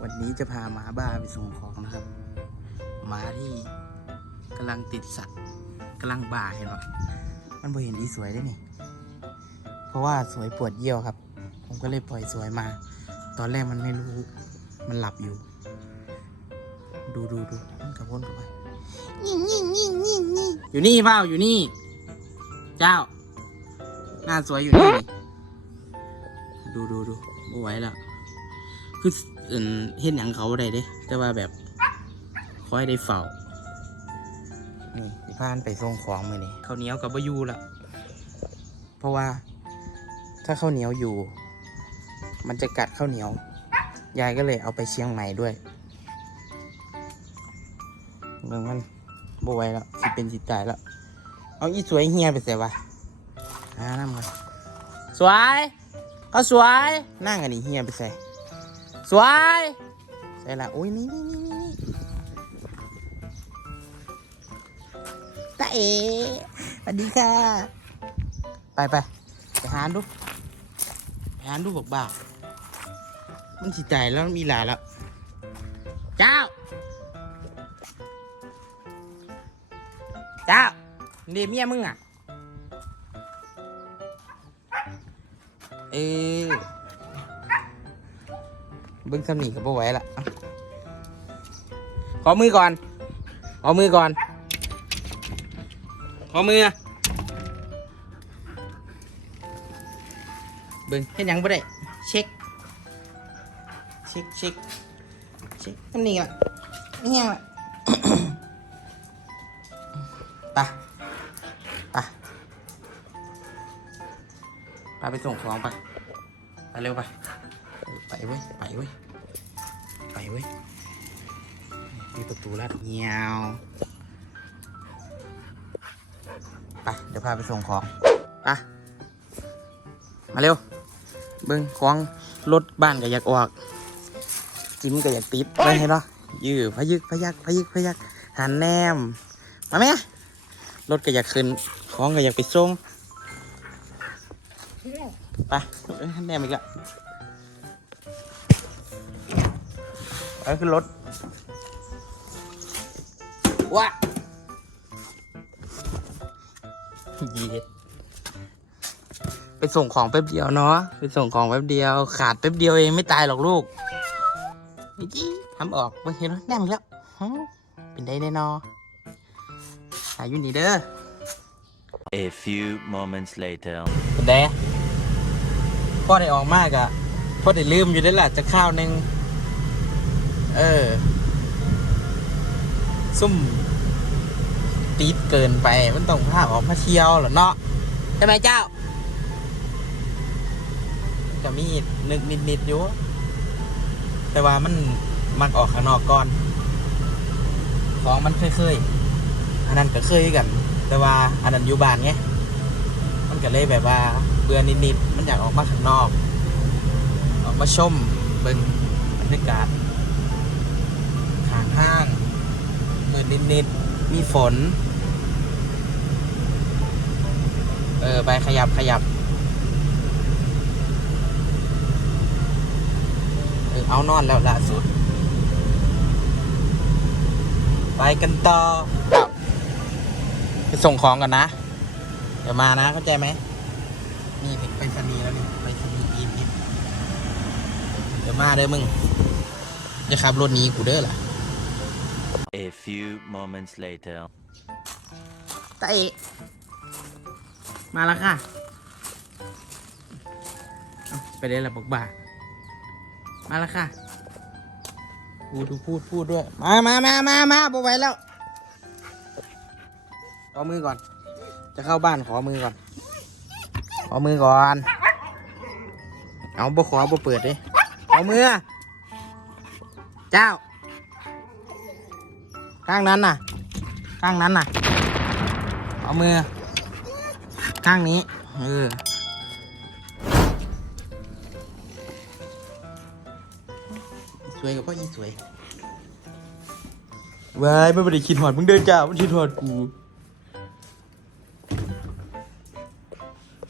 วันนี้จะพาหมาบ้าไปส่งของนะครับหมาที่กำลังติดสัตว์กำลังบ้าเห็นปะมันบ่เห็นดีสวยได้นี่ เพราะว่าสวยปวดเยี่ยวครับ ผมก็เลยปล่อยสวยมา ตอนแรกมันไม่รู้ มันหลับอยู่ ดูดูดูมันกระวนกระวายนี่นี่นี่นี่นี่อยู่นี่เปล่าอยู่นี่ เจ้า หน้าสวยอยู่นี่ ดูดูดูบ่ไหวแล้ว คือเอิ่นเห็นอย่างเขาได้เด้ แต่ว่าแบบคอยได้เฝ้า นี่สิพานไปส่งของมือนี่ข้าวเหนียวกับบะยูละเพราะว่า ถ้าข้าวเหนียวอยู่ มันจะกัดข้าวเหนียว ยายก็เลยเอาไปเชียงใหม่ด้วยเรื่องมันบไหวยแล้วสิเป็นสิตายแล้ว เอาอีสวยเฮียไปเสียวะหาน้ำกันสวยเขาสวย นั่งกันนี่เฮียไปใส่ สวยใส่ละอุ้ยนี่นี่นี่นี่ตาเอ๋สวัสดีค่ะ ไปไปไปหาดูไปหาดูบอกบ่ามันสิใจแล้วมีหลาแล้ว เจ้า เจ้าเดี๋ยวเมียมึงอะ เออ เบิ้งสำนีกับบ่ไหวละขอมือก่อน ขอมือก่อน ขอมือเบิ้งเห็นยังบ่ได้ เช็ค เช็คเช็คเช็คสำนีละนี่ยังละไปไปไปไปส่งของไป ไปเร็วไป เว้ย ไปเว้ย ไปเว้ย มีประตูแล้วเงียวไป เดี๋ยวพาไปส่งของไปมาเร็ว เบิ้งของรถบ้านก็อยากออก จิ้มก็อยากติดไม่เห็นหรอยื้อพยึกพยักพยึกพยักหันแนม มาไหมรถก็อยากขึ้นของก็อยากไปส่งไปเอ้ยหันแนมอีกและ อันนคือรถว้ายีดไปส่งของแป๊บเดียวเนาะ ไปส่งของแป๊บเดียว ขาดแป๊บเดียวเองไม่ตายหรอกลูกนี่จี้ทำออกไปเห็นไหมแน่มอีกแล้วหึเป็นได้แน่นอนอายุนี่เด้อ A few moments later. เป็นได้พ่อได้ออกมากอะพ่อได้ลืมอยู่ได้แหละจะข้าวหนึ่ง เออ ซุ่มตีดเกินไป มันต้องพาออกมาเที่ยวหรอเนาะใช่ไหมเจ้าก็มีนึกนิดๆอยู่ แต่ว่ามันมักออกข้างนอกก่อน ของมันเคยๆอันนั้นก็เคยกัน แต่ว่าอันนั้นอยู่บ้านไง มันก็เลยแบบว่าเบื่อนิดๆ มันอยากออกมาข้างนอก ออกมาชมเบิ่งบรรยากาศ ข้างห้างมืด นิดๆ มีฝน เออ ไปขยับขยับ เออ เอานอนแล้วล่าสุด ไปกันต่อไปส่งของกันนะ เดี๋ยวมานะเข้าใจไหม นี่ไปสนีแล้วนี่ไปสนีย์อีพิษเดี๋ยวมาเด้อมึง จะขับรถหนี้กูเด้อล่ะ A few moments later. ตาเอะมาแล้วค่ะเอ้าไปได้ละบอกบ่ามาแล้วค่ะพูดดูพูดพูดด้วย มามามามามาบอไหวแล้ว ขอมือก่อน จะเข้าบ้านขอมือก่อน ขอมือก่อน เอาบ่ขอบ่เปิดดิขอมือ เจ้า ข้างนั้นน่ะ ข้างนั้นน่ะ เอามือ ข้างนี้ เออ สวยกับพ่อยี่สวยวายไม่ได้คิดหอดมึงเดินจ้ามันคิดหอดกู